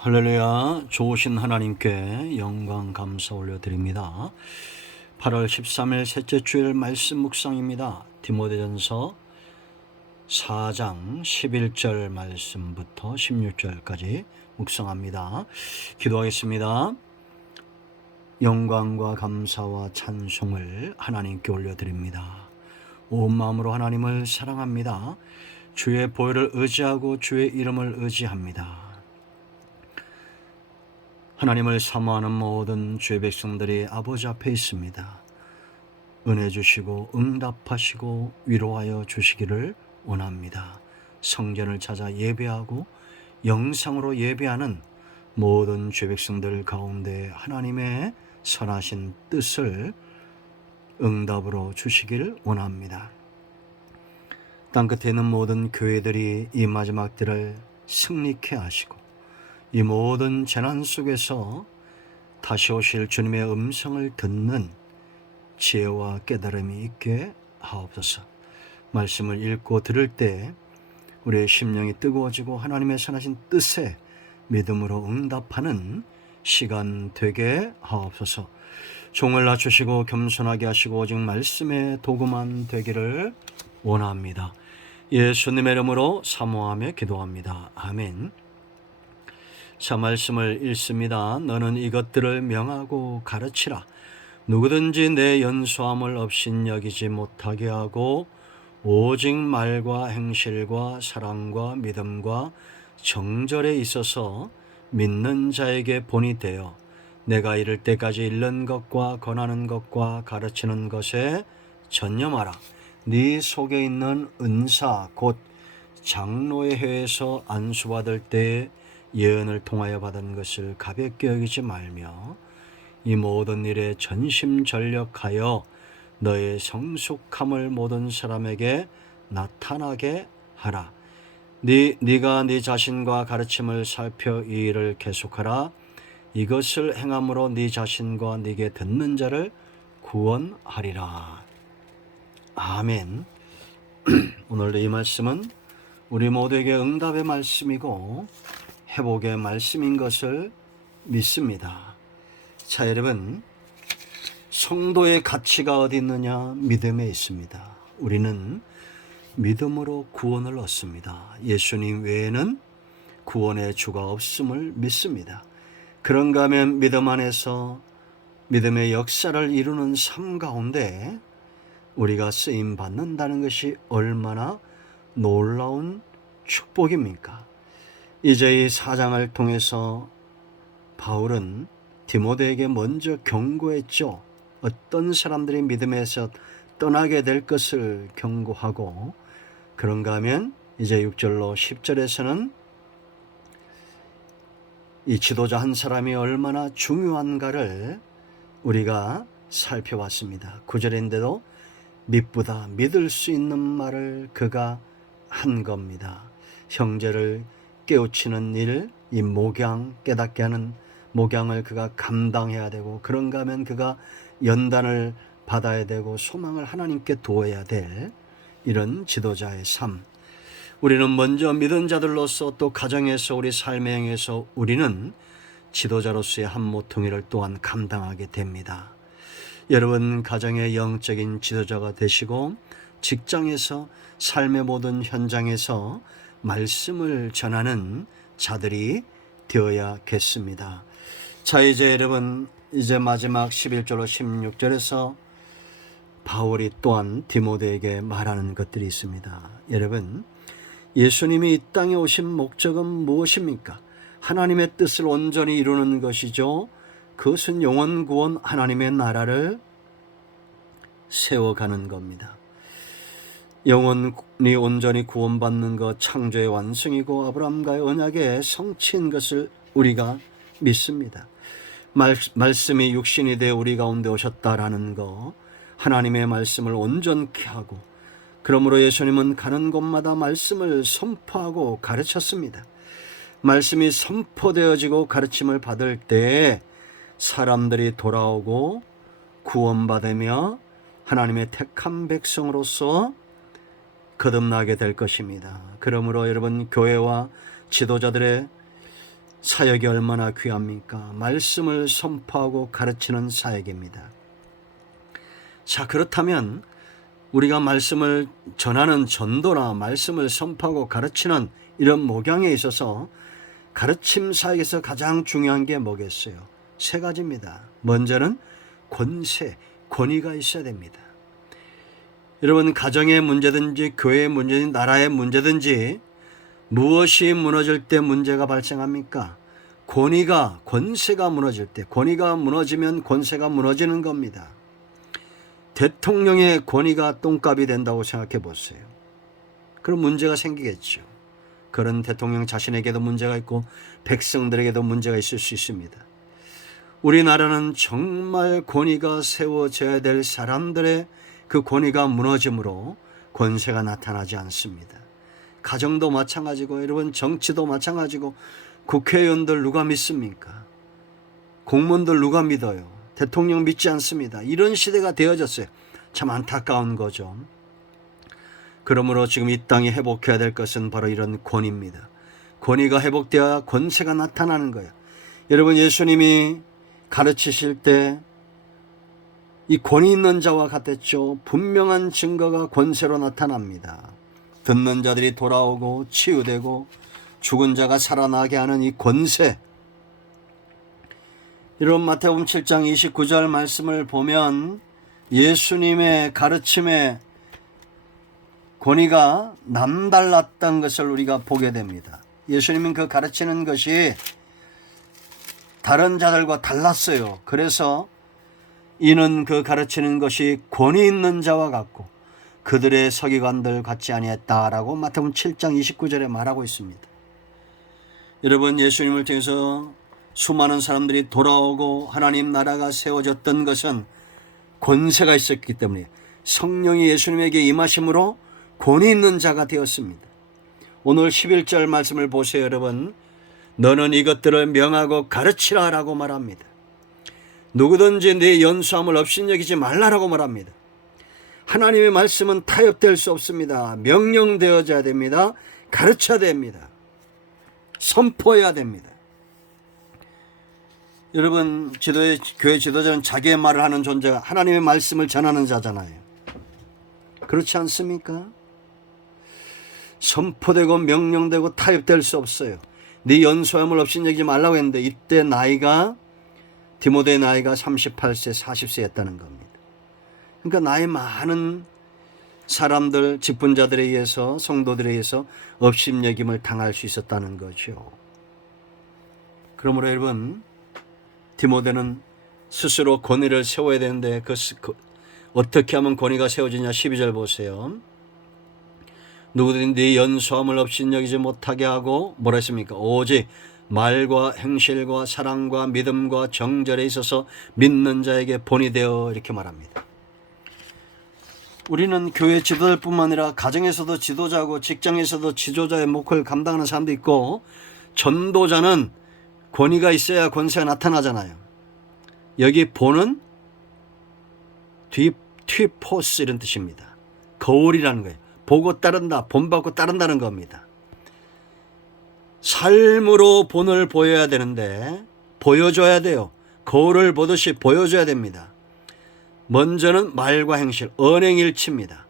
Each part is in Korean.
할렐루야. 좋으신 하나님께 영광 감사 올려드립니다. 8월 13일 셋째 주일 말씀 묵상입니다. 디모데전서 4장 11절 말씀부터 16절까지 묵상합니다. 기도하겠습니다. 영광과 감사와 찬송을 하나님께 올려드립니다. 온 마음으로 하나님을 사랑합니다. 주의 보혈을 의지하고 주의 이름을 의지합니다. 하나님을 사모하는 모든 주의 백성들이 아버지 앞에 있습니다. 은혜 주시고 응답하시고 위로하여 주시기를 원합니다. 성전을 찾아 예배하고 영상으로 예배하는 모든 주의 백성들 가운데 하나님의 선하신 뜻을 응답으로 주시기를 원합니다. 땅끝에 있는 모든 교회들이 이 마지막 때를 승리케 하시고 이 모든 재난 속에서 다시 오실 주님의 음성을 듣는 지혜와 깨달음이 있게 하옵소서. 말씀을 읽고 들을 때 우리의 심령이 뜨거워지고 하나님의 선하신 뜻에 믿음으로 응답하는 시간 되게 하옵소서. 종을 낮추시고 겸손하게 하시고 오직 말씀의 도구만 되기를 원합니다. 예수님의 이름으로 사모하며 기도합니다. 아멘. 자, 말씀을 읽습니다. 너는 이것들을 명하고 가르치라. 누구든지 내 연소함을 업신여기지 못하게 하고 오직 말과 행실과 사랑과 믿음과 정절에 있어서 믿는 자에게 본이 되어 내가 이를 때까지 읽는 것과 권하는 것과 가르치는 것에 전념하라. 네 속에 있는 은사 곧 장로의 회에서 안수받을 때에 예언을 통하여 받은 것을 가볍게 여기지 말며 이 모든 일에 전심전력하여 너의 성숙함을 모든 사람에게 나타나게 하라. 네가 네 자신과 가르침을 살펴 이 일을 계속하라. 이것을 행함으로 네 자신과 네게 듣는 자를 구원하리라. 아멘. 오늘도 이 말씀은 우리 모두에게 응답의 말씀이고 회복의 말씀인 것을 믿습니다. 자, 여러분, 성도의 가치가 어디 있느냐? 믿음에 있습니다. 우리는 믿음으로 구원을 얻습니다. 예수님 외에는 구원의 주가 없음을 믿습니다. 그런가 하면 믿음 안에서 믿음의 역사를 이루는 삶 가운데 우리가 쓰임 받는다는 것이 얼마나 놀라운 축복입니까? 이제 이 사장을 통해서 바울은 디모데에게 먼저 경고했죠. 어떤 사람들이 믿음에서 떠나게 될 것을 경고하고, 그런가 하면 이제 6절로 10절에서는 이 지도자 한 사람이 얼마나 중요한가를 우리가 살펴봤습니다. 9절인데도 믿보다 믿을 수 있는 말을 그가 한 겁니다. 형제를 깨우치는 일, 이 목양, 깨닫게 하는 목양을 그가 감당해야 되고, 그런가 하면 그가 연단을 받아야 되고 소망을 하나님께 두어야 될 이런 지도자의 삶. 우리는 먼저 믿은 자들로서 또 가정에서 우리 삶의 행에서 우리는 지도자로서의 한 모퉁이를 또한 감당하게 됩니다. 여러분 가정의 영적인 지도자가 되시고 직장에서 삶의 모든 현장에서 말씀을 전하는 자들이 되어야겠습니다. 자, 이제 여러분 이제 마지막 11절로 16절에서 바울이 또한 디모데에게 말하는 것들이 있습니다. 여러분, 예수님이 이 땅에 오신 목적은 무엇입니까? 하나님의 뜻을 온전히 이루는 것이죠. 그것은 영원 구원 하나님의 나라를 세워가는 겁니다. 영혼이 온전히 구원받는 것, 창조의 완성이고 아브라함과의 언약의 성취인 것을 우리가 믿습니다. 말씀이 육신이 되어 우리 가운데 오셨다라는 것, 하나님의 말씀을 온전케 하고, 그러므로 예수님은 가는 곳마다 말씀을 선포하고 가르쳤습니다. 말씀이 선포되어지고 가르침을 받을 때 사람들이 돌아오고 구원받으며 하나님의 택한 백성으로서 거듭나게 될 것입니다. 그러므로 여러분 교회와 지도자들의 사역이 얼마나 귀합니까? 말씀을 선포하고 가르치는 사역입니다. 자, 그렇다면 우리가 말씀을 전하는 전도나 말씀을 선포하고 가르치는 이런 목양에 있어서 가르침 사역에서 가장 중요한 게 뭐겠어요? 세 가지입니다. 먼저는 권세, 권위가 있어야 됩니다. 여러분, 가정의 문제든지 교회의 문제든지 나라의 문제든지 무엇이 무너질 때 문제가 발생합니까? 권위가, 권세가 무너질 때, 권위가 무너지면 권세가 무너지는 겁니다. 대통령의 권위가 똥값이 된다고 생각해 보세요. 그럼 문제가 생기겠죠. 그런 대통령 자신에게도 문제가 있고 백성들에게도 문제가 있을 수 있습니다. 우리나라는 정말 권위가 세워져야 될 사람들의 그 권위가 무너짐으로 권세가 나타나지 않습니다. 가정도 마찬가지고 여러분 정치도 마찬가지고 국회의원들 누가 믿습니까? 공무원들 누가 믿어요? 대통령 믿지 않습니다. 이런 시대가 되어졌어요. 참 안타까운 거죠. 그러므로 지금 이 땅이 회복해야 될 것은 바로 이런 권위입니다. 권위가 회복되어야 권세가 나타나는 거예요. 여러분, 예수님이 가르치실 때 이 권위 있는 자와 같았죠. 분명한 증거가 권세로 나타납니다. 듣는 자들이 돌아오고 치유되고 죽은 자가 살아나게 하는 이 권세. 여러분, 마태복음 7장 29절 말씀을 보면 예수님의 가르침에 권위가 남달랐던 것을 우리가 보게 됩니다. 예수님은 그 가르치는 것이 다른 자들과 달랐어요. 그래서 이는 그 가르치는 것이 권위 있는 자와 같고 그들의 서기관들 같지 아니했다라고 마태복음 7장 29절에 말하고 있습니다. 여러분, 예수님을 통해서 수많은 사람들이 돌아오고 하나님 나라가 세워졌던 것은 권세가 있었기 때문에 성령이 예수님에게 임하심으로 권위 있는 자가 되었습니다. 오늘 11절 말씀을 보세요. 여러분, 너는 이것들을 명하고 가르치라 라고 말합니다. 누구든지 네 연수함을 업신여기지 말라라고 말합니다. 하나님의 말씀은 타협될 수 없습니다. 명령되어져야 됩니다. 가르쳐야 됩니다. 선포해야 됩니다. 여러분, 교회 지도자는 자기의 말을 하는 존재가 하나님의 말씀을 전하는 자잖아요. 그렇지 않습니까? 선포되고 명령되고 타협될 수 없어요. 네 연소함을 업신여기지 말라고 했는데 이때 디모데의 나이가 38세 40세였다는 겁니다. 그러니까 나이 많은 사람들, 직분자들에 의해서 성도들에 의해서 업신여김을 당할 수 있었다는 거죠. 그러므로 여러분, 디모데는 스스로 권위를 세워야 되는데 어떻게 하면 권위가 세워지냐. 12절 보세요. 누구든지 네 연소함을 업신여기지 못하게 하고 뭐라 했습니까? 오직 말과 행실과 사랑과 믿음과 정절에 있어서 믿는 자에게 본이 되어 이렇게 말합니다. 우리는 교회 지도자뿐만 아니라 가정에서도 지도자고 직장에서도 지도자의 목표를 감당하는 사람도 있고 전도자는 권위가 있어야 권세가 나타나잖아요. 여기 본은 뒤포스 이런 뜻입니다. 거울이라는 거예요. 보고 따른다, 본받고 따른다는 겁니다. 삶으로 본을 보여야 되는데 보여줘야 돼요. 거울을 보듯이 보여줘야 됩니다. 먼저는 말과 행실, 언행일치입니다.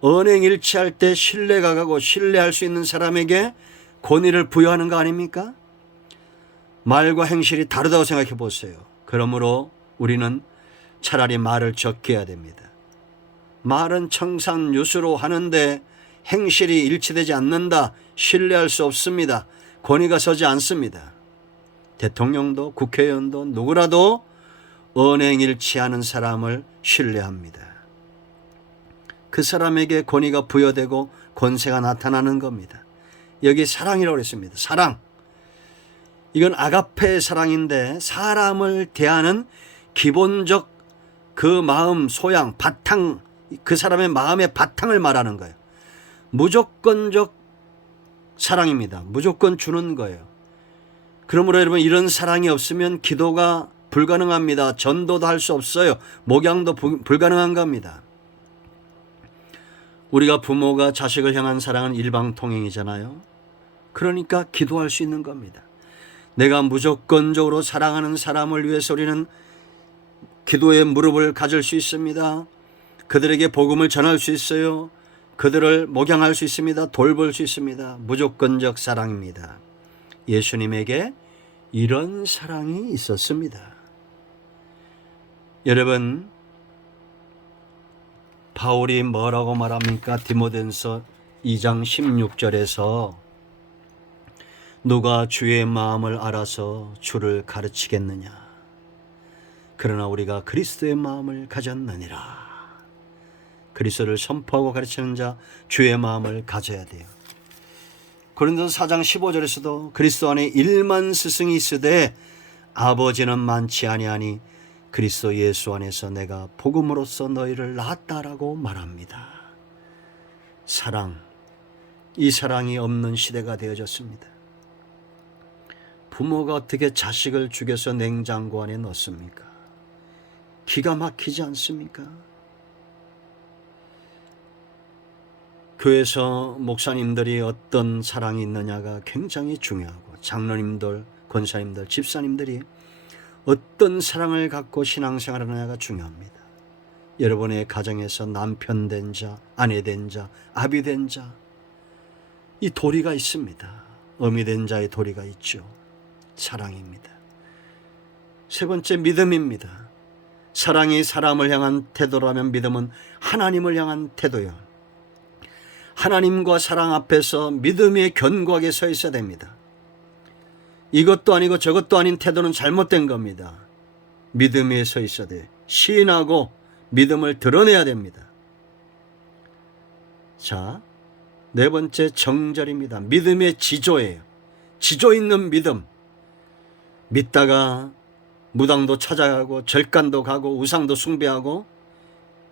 언행일치할 때 신뢰가 가고 신뢰할 수 있는 사람에게 권위를 부여하는 거 아닙니까? 말과 행실이 다르다고 생각해 보세요. 그러므로 우리는 차라리 말을 적게 해야 됩니다. 말은 청산유수로 하는데 행실이 일치되지 않는다. 신뢰할 수 없습니다. 권위가 서지 않습니다. 대통령도 국회의원도 누구라도 언행일치하는 사람을 신뢰합니다. 그 사람에게 권위가 부여되고 권세가 나타나는 겁니다. 여기 사랑이라고 했습니다. 사랑. 이건 아가페의 사랑인데 사람을 대하는 기본적 그 마음 소양, 바탕, 그 사람의 마음의 바탕을 말하는 거예요. 무조건적 사랑입니다. 무조건 주는 거예요. 그러므로 여러분, 이런 사랑이 없으면 기도가 불가능합니다. 전도도 할 수 없어요. 목양도 불가능한 겁니다. 우리가 부모가 자식을 향한 사랑은 일방통행이잖아요. 그러니까 기도할 수 있는 겁니다. 내가 무조건적으로 사랑하는 사람을 위해서 우리는 기도의 무릎을 가질 수 있습니다. 그들에게 복음을 전할 수 있어요. 그들을 목양할 수 있습니다. 돌볼 수 있습니다. 무조건적 사랑입니다. 예수님에게 이런 사랑이 있었습니다. 여러분, 바울이 뭐라고 말합니까? 디모데전서 2장 16절에서 누가 주의 마음을 알아서 주를 가르치겠느냐? 그러나 우리가 그리스도의 마음을 가졌느니라. 그리스도를 선포하고 가르치는 자 주의 마음을 가져야 돼요. 고린도서 4장 15절에서도 그리스도 안에 1만 스승이 있으되 아버지는 많지 아니하니 그리스도 예수 안에서 내가 복음으로써 너희를 낳았다라고 말합니다. 사랑, 이 사랑이 없는 시대가 되어졌습니다. 부모가 어떻게 자식을 죽여서 냉장고 안에 넣습니까? 기가 막히지 않습니까? 교회에서 목사님들이 어떤 사랑이 있느냐가 굉장히 중요하고, 장로님들, 권사님들, 집사님들이 어떤 사랑을 갖고 신앙생활을 하느냐가 중요합니다. 여러분의 가정에서 남편 된 자, 아내 된 자, 아비 된 자, 이 도리가 있습니다. 어미 된 자의 도리가 있죠. 사랑입니다. 세 번째, 믿음입니다. 사랑이 사람을 향한 태도라면 믿음은 하나님을 향한 태도요. 하나님과 사랑 앞에서 믿음이 견고하게 서 있어야 됩니다. 이것도 아니고 저것도 아닌 태도는 잘못된 겁니다. 믿음에 서 있어야 돼요. 시인하고 믿음을 드러내야 됩니다. 자, 네 번째, 정절입니다. 믿음의 지조예요. 지조 있는 믿음. 믿다가 무당도 찾아가고 절간도 가고 우상도 숭배하고,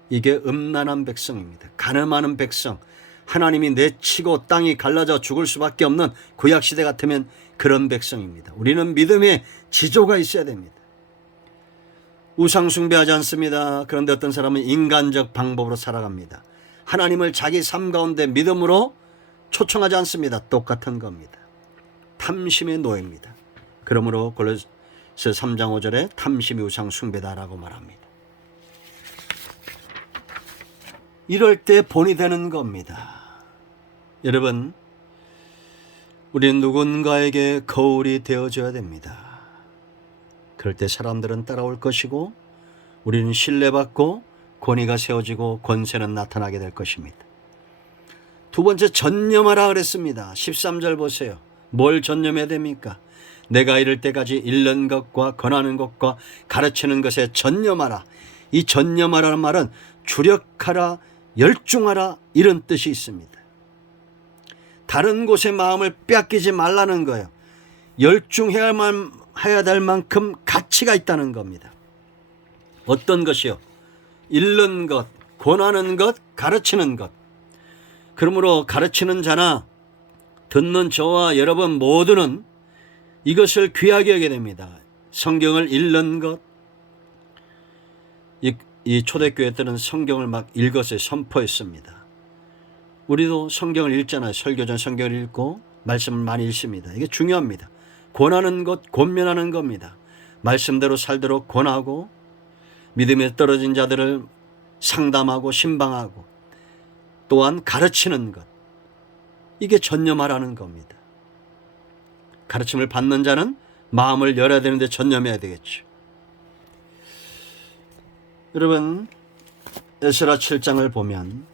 이게 음란한 백성입니다. 가늠하는 백성. 하나님이 내치고 땅이 갈라져 죽을 수밖에 없는 구약시대 같으면 그런 백성입니다. 우리는 믿음의 지조가 있어야 됩니다. 우상 숭배하지 않습니다. 그런데 어떤 사람은 인간적 방법으로 살아갑니다. 하나님을 자기 삶 가운데 믿음으로 초청하지 않습니다. 똑같은 겁니다. 탐심의 노예입니다. 그러므로 골로새 3장 5절에 탐심이 우상 숭배다라고 말합니다. 이럴 때 본이 되는 겁니다. 여러분, 우리는 누군가에게 거울이 되어줘야 됩니다. 그럴 때 사람들은 따라올 것이고, 우리는 신뢰받고 권위가 세워지고 권세는 나타나게 될 것입니다. 두 번째, 전념하라 그랬습니다. 13절 보세요. 뭘 전념해야 됩니까? 내가 이를 때까지 읽는 것과 권하는 것과 가르치는 것에 전념하라. 이 전념하라는 말은 주력하라, 열중하라, 이런 뜻이 있습니다. 다른 곳에 마음을 빼앗기지 말라는 거예요. 열중해야만 해야 될 만큼 가치가 있다는 겁니다. 어떤 것이요? 읽는 것, 권하는 것, 가르치는 것. 그러므로 가르치는 자나 듣는 저와 여러분 모두는 이것을 귀하게 여겨야 됩니다. 성경을 읽는 것. 이 초대교회 때는 성경을 막 읽었어요. 선포했습니다. 우리도 성경을 읽잖아요. 설교 전 성경을 읽고 말씀을 많이 읽습니다. 이게 중요합니다. 권하는 것, 권면하는 겁니다. 말씀대로 살도록 권하고, 믿음에 떨어진 자들을 상담하고 신방하고, 또한 가르치는 것. 이게 전념하라는 겁니다. 가르침을 받는 자는 마음을 열어야 되는데 전념해야 되겠죠. 여러분, 에스라 7장을 보면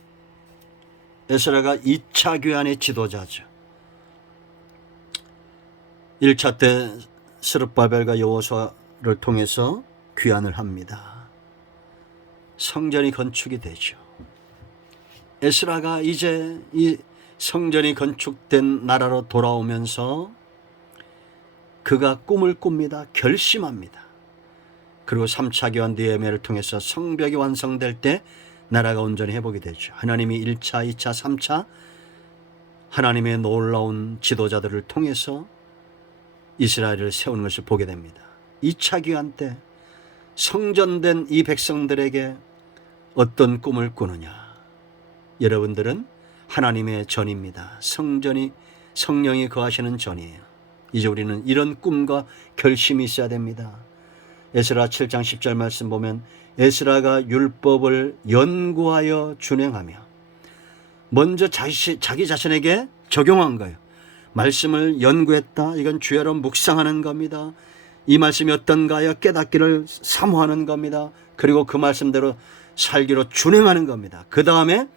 에스라가 2차 귀환의 지도자죠. 1차 때 스룹바벨과 여호수아를 통해서 귀환을 합니다. 성전이 건축이 되죠. 에스라가 이제 이 성전이 건축된 나라로 돌아오면서 그가 꿈을 꿉니다. 결심합니다. 그리고 3차 귀환 느헤미야를 통해서 성벽이 완성될 때 나라가 온전히 회복이 되죠. 하나님이 1차, 2차, 3차 하나님의 놀라운 지도자들을 통해서 이스라엘을 세우는 것을 보게 됩니다. 2차 귀환 때 성전된 이 백성들에게 어떤 꿈을 꾸느냐. 여러분들은 하나님의 전입니다. 성전이 성령이 거하시는 전이에요. 이제 우리는 이런 꿈과 결심이 있어야 됩니다. 에스라 7장 10절 말씀 보면 에스라가 율법을 연구하여 준행하며 먼저 자기 자신에게 적용한 거예요. 말씀을 연구했다. 이건 주야로 묵상하는 겁니다. 이 말씀이 어떤가요? 깨닫기를 사모하는 겁니다. 그리고 그 말씀대로 살기로 준행하는 겁니다. 그 다음에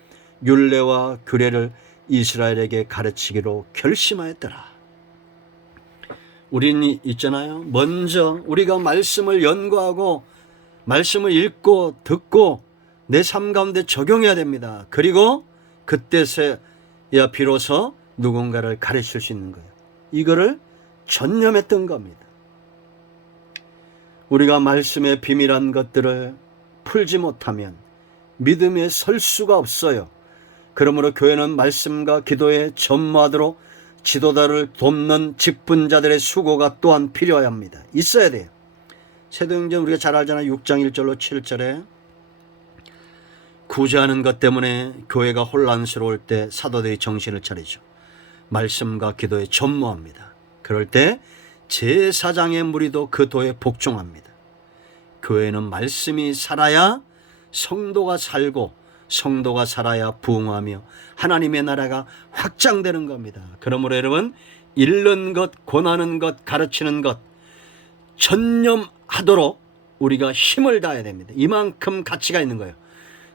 율례와 규례를 이스라엘에게 가르치기로 결심하였더라. 우리는 있잖아요. 먼저 우리가 말씀을 연구하고 말씀을 읽고 듣고 내 삶 가운데 적용해야 됩니다. 그리고 그때서야 비로소 누군가를 가르칠 수 있는 거예요. 이거를 전념했던 겁니다. 우리가 말씀의 비밀한 것들을 풀지 못하면 믿음에 설 수가 없어요. 그러므로 교회는 말씀과 기도에 전무하도록 지도자를 돕는 직분자들의 수고가 또한 필요합니다. 있어야 돼요. 사도행전 우리가 잘 알잖아요. 6장 1절로 7절에 구제하는 것 때문에 교회가 혼란스러울 때 사도들이 정신을 차리죠. 말씀과 기도에 전무합니다. 그럴 때 제사장의 무리도 그 도에 복종합니다. 교회는 말씀이 살아야 성도가 살고 성도가 살아야 부흥하며 하나님의 나라가 확장되는 겁니다. 그러므로 여러분 읽는 것, 권하는 것, 가르치는 것 전념하도록 우리가 힘을 다해야 됩니다. 이만큼 가치가 있는 거예요.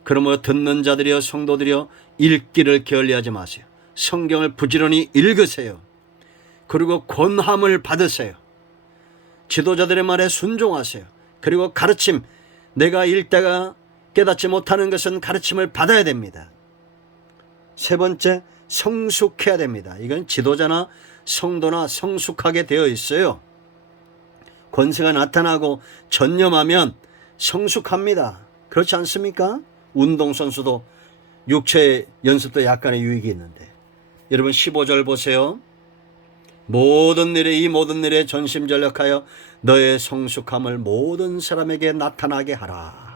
그러므로 듣는 자들이여 성도들이여 읽기를 게을리하지 마세요. 성경을 부지런히 읽으세요. 그리고 권함을 받으세요. 지도자들의 말에 순종하세요. 그리고 가르침, 내가 읽다가 깨닫지 못하는 것은 가르침을 받아야 됩니다. 세 번째, 성숙해야 됩니다. 이건 지도자나 성도나 성숙하게 되어 있어요. 권세가 나타나고 전념하면 성숙합니다. 그렇지 않습니까? 운동선수도 육체 연습도 약간의 유익이 있는데 여러분 15절 보세요. 모든 일에 전심전력하여 너의 성숙함을 모든 사람에게 나타나게 하라.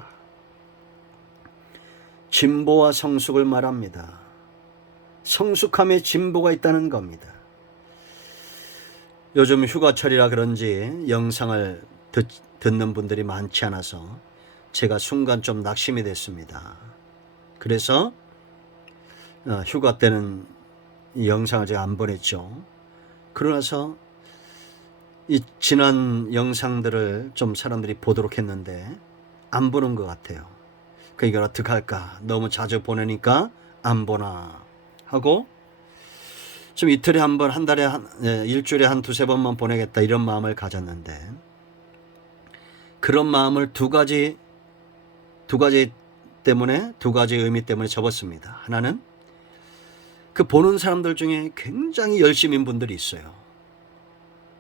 진보와 성숙을 말합니다. 성숙함에 진보가 있다는 겁니다. 요즘 휴가철이라 그런지 영상을 듣는 분들이 많지 않아서 제가 순간 좀 낙심이 됐습니다. 그래서 휴가 때는 이 영상을 제가 안 보냈죠. 그러나서 이 지난 영상들을 좀 사람들이 보도록 했는데 안 보는 것 같아요. 그 이걸 어떻게 할까? 너무 자주 보내니까 안 보나 하고 좀 이틀에 한 번, 한 달에 일주일에 한 두세 번만 보내겠다 이런 마음을 가졌는데 그런 마음을 두 가지 때문에 두 가지 의미 때문에 접었습니다. 하나는 그 보는 사람들 중에 굉장히 열심인 분들이 있어요.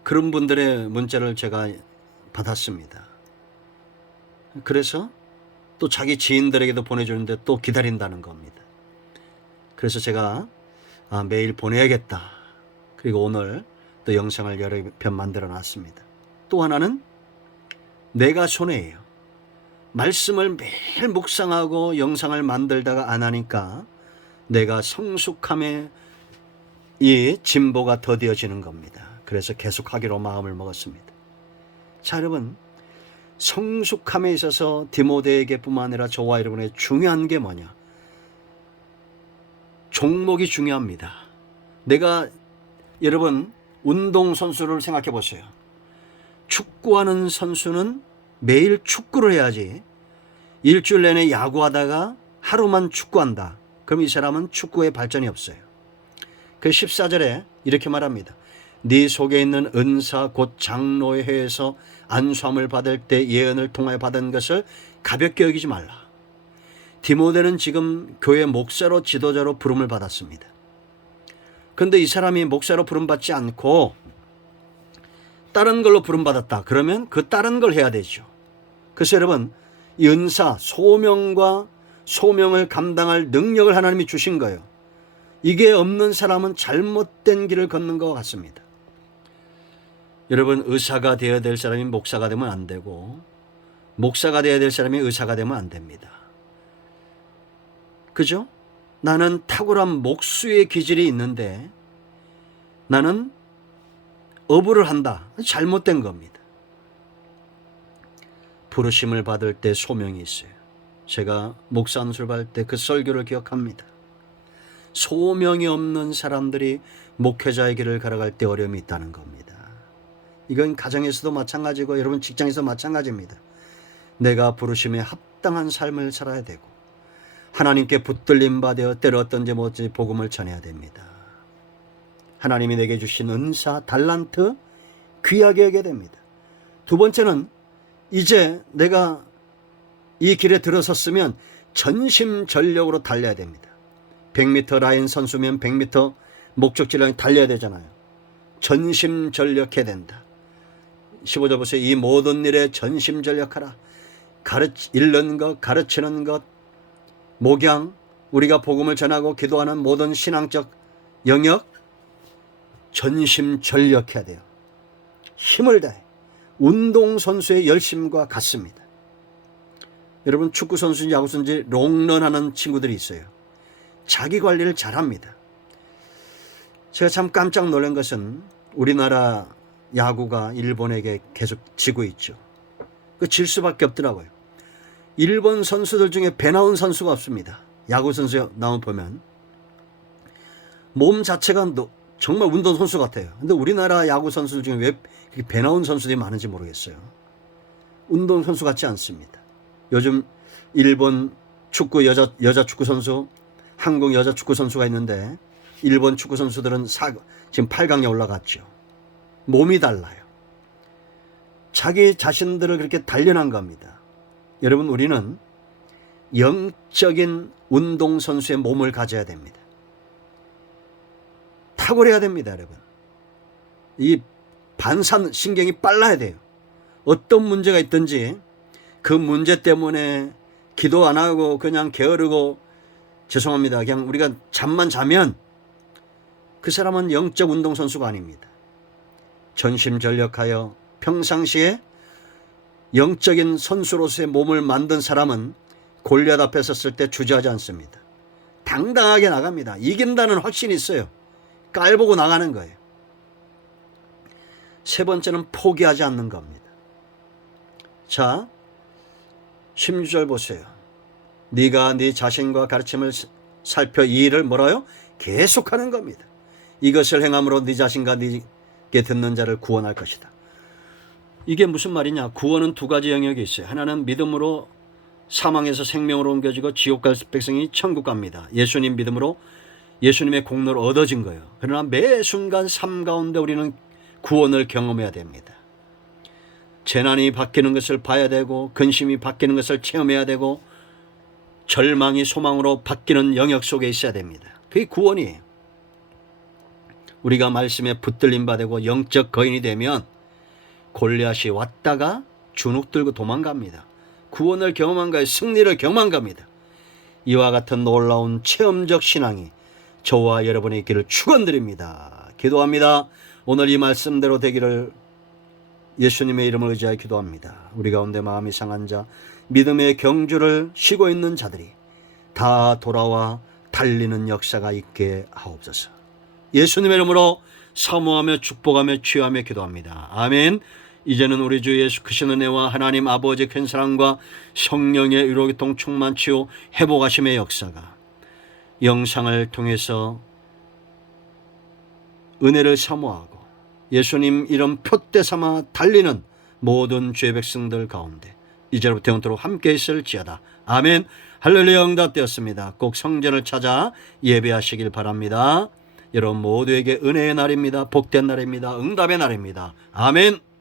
그런 분들의 문자를 제가 받았습니다. 그래서 또 자기 지인들에게도 보내주는데 또 기다린다는 겁니다. 그래서 제가 매일 보내야겠다. 그리고 오늘 또 영상을 여러 편 만들어 놨습니다. 또 하나는 내가 손해예요. 말씀을 매일 묵상하고 영상을 만들다가 안 하니까 내가 성숙함에 이 진보가 더디어지는 겁니다. 그래서 계속하기로 마음을 먹었습니다. 자, 여러분 성숙함에 있어서 디모데에게 뿐만 아니라 저와 여러분의 중요한 게 뭐냐? 종목이 중요합니다. 내가 여러분 운동선수를 생각해 보세요. 축구하는 선수는 매일 축구를 해야지 일주일 내내 야구하다가 하루만 축구한다. 그럼 이 사람은 축구에 발전이 없어요. 그 14절에 이렇게 말합니다. 네 속에 있는 은사 곧 장로의 회에서 안수함을 받을 때 예언을 통하여 받은 것을 가볍게 여기지 말라. 디모데는 지금 교회 목사로 지도자로 부름을 받았습니다. 그런데 이 사람이 목사로 부름받지 않고 다른 걸로 부름받았다. 그러면 그 다른 걸 해야 되죠. 그래서 여러분 이 은사, 소명과 소명을 감당할 능력을 하나님이 주신 거예요. 이게 없는 사람은 잘못된 길을 걷는 것 같습니다. 여러분 의사가 되어야 될 사람이 목사가 되면 안 되고 목사가 되어야 될 사람이 의사가 되면 안 됩니다. 그죠? 나는 탁월한 목수의 기질이 있는데 나는 어부를 한다. 잘못된 겁니다. 부르심을 받을 때 소명이 있어요. 제가 목사 안수를 때 그 설교를 기억합니다. 소명이 없는 사람들이 목회자의 길을 걸어갈 때 어려움이 있다는 겁니다. 이건 가정에서도 마찬가지고 여러분 직장에서도 마찬가지입니다. 내가 부르심에 합당한 삶을 살아야 되고 하나님께 붙들림 받아 때로 어떤지 뭐지 복음을 전해야 됩니다. 하나님이 내게 주신 은사, 달란트 귀하게 여겨야 됩니다. 두 번째는 이제 내가 이 길에 들어섰으면 전심전력으로 달려야 됩니다. 100m 라인 선수면 100m 목적지 라인 달려야 되잖아요. 전심전력해야 된다. 15절 보세요. 이 모든 일에 전심전력하라. 읽는 것, 가르치는 것, 목양, 우리가 복음을 전하고 기도하는 모든 신앙적 영역 전심전력해야 돼요. 힘을 다해. 운동선수의 열심과 같습니다. 여러분 축구선수인지 야구선수인지 롱런하는 친구들이 있어요. 자기 관리를 잘합니다. 제가 참 깜짝 놀란 것은 우리나라 야구가 일본에게 계속 지고 있죠. 그 질 수밖에 없더라고요. 일본 선수들 중에 배 나온 선수가 없습니다. 야구 선수 나온 보면 몸 자체가 정말 운동선수 같아요. 근데 우리나라 야구 선수들 중에 왜 배 나온 선수들이 많은지 모르겠어요. 운동선수 같지 않습니다. 요즘 일본 축구 여자 축구 선수, 한국 여자 축구 선수가 있는데 일본 축구 선수들은 지금 8강에 올라갔죠. 몸이 달라요. 자기 자신들을 그렇게 단련한 겁니다. 여러분 우리는 영적인 운동선수의 몸을 가져야 됩니다. 탁월해야 됩니다. 여러분. 이 반사신경이 빨라야 돼요. 어떤 문제가 있든지 그 문제 때문에 기도 안 하고 그냥 게으르고 죄송합니다. 그냥 우리가 잠만 자면 그 사람은 영적 운동선수가 아닙니다. 전심전력하여 평상시에 영적인 선수로서의 몸을 만든 사람은 골리앗 앞에 섰을 때 주저하지 않습니다. 당당하게 나갑니다. 이긴다는 확신이 있어요. 깔보고 나가는 거예요. 세 번째는 포기하지 않는 겁니다. 자, 16절 보세요. 네가 네 자신과 가르침을 살펴 이 일을 뭐라요? 계속하는 겁니다. 이것을 행함으로 네 자신과 네게 듣는 자를 구원할 것이다. 이게 무슨 말이냐? 구원은 두 가지 영역이 있어요. 하나는 믿음으로 사망에서 생명으로 옮겨지고 지옥 갈 백성이 천국 갑니다. 예수님 믿음으로 예수님의 공로로 얻어진 거예요. 그러나 매 순간 삶 가운데 우리는 구원을 경험해야 됩니다. 재난이 바뀌는 것을 봐야 되고 근심이 바뀌는 것을 체험해야 되고 절망이 소망으로 바뀌는 영역 속에 있어야 됩니다. 그게 구원이에요. 우리가 말씀에 붙들림 받고 영적 거인이 되면 골리앗이 왔다가 주눅 들고 도망갑니다. 구원을 경험한 거예요. 승리를 경험한 겁니다. 이와 같은 놀라운 체험적 신앙이 저와 여러분의 있기를 축원드립니다. 기도합니다. 오늘 이 말씀대로 되기를 예수님의 이름을 의지하여 기도합니다. 우리 가운데 마음이 상한 자, 믿음의 경주를 쉬고 있는 자들이 다 돌아와 달리는 역사가 있게 하옵소서. 예수님의 이름으로 사모하며 축복하며 취하며 기도합니다. 아멘. 이제는 우리 주 예수 그리스도의 은혜와 하나님 아버지의 큰 사랑과 성령의 의로교통 충만 치유 회복하심의 역사가 영상을 통해서 은혜를 사모하고 예수님 이름 표대 삼아 달리는 모든 죄 백성들 가운데 이제부터 영원토록 함께 있을지어다. 아멘. 할렐루야. 응답되었습니다. 꼭 성전을 찾아 예배하시길 바랍니다. 여러분 모두에게 은혜의 날입니다. 복된 날입니다. 응답의 날입니다. 아멘.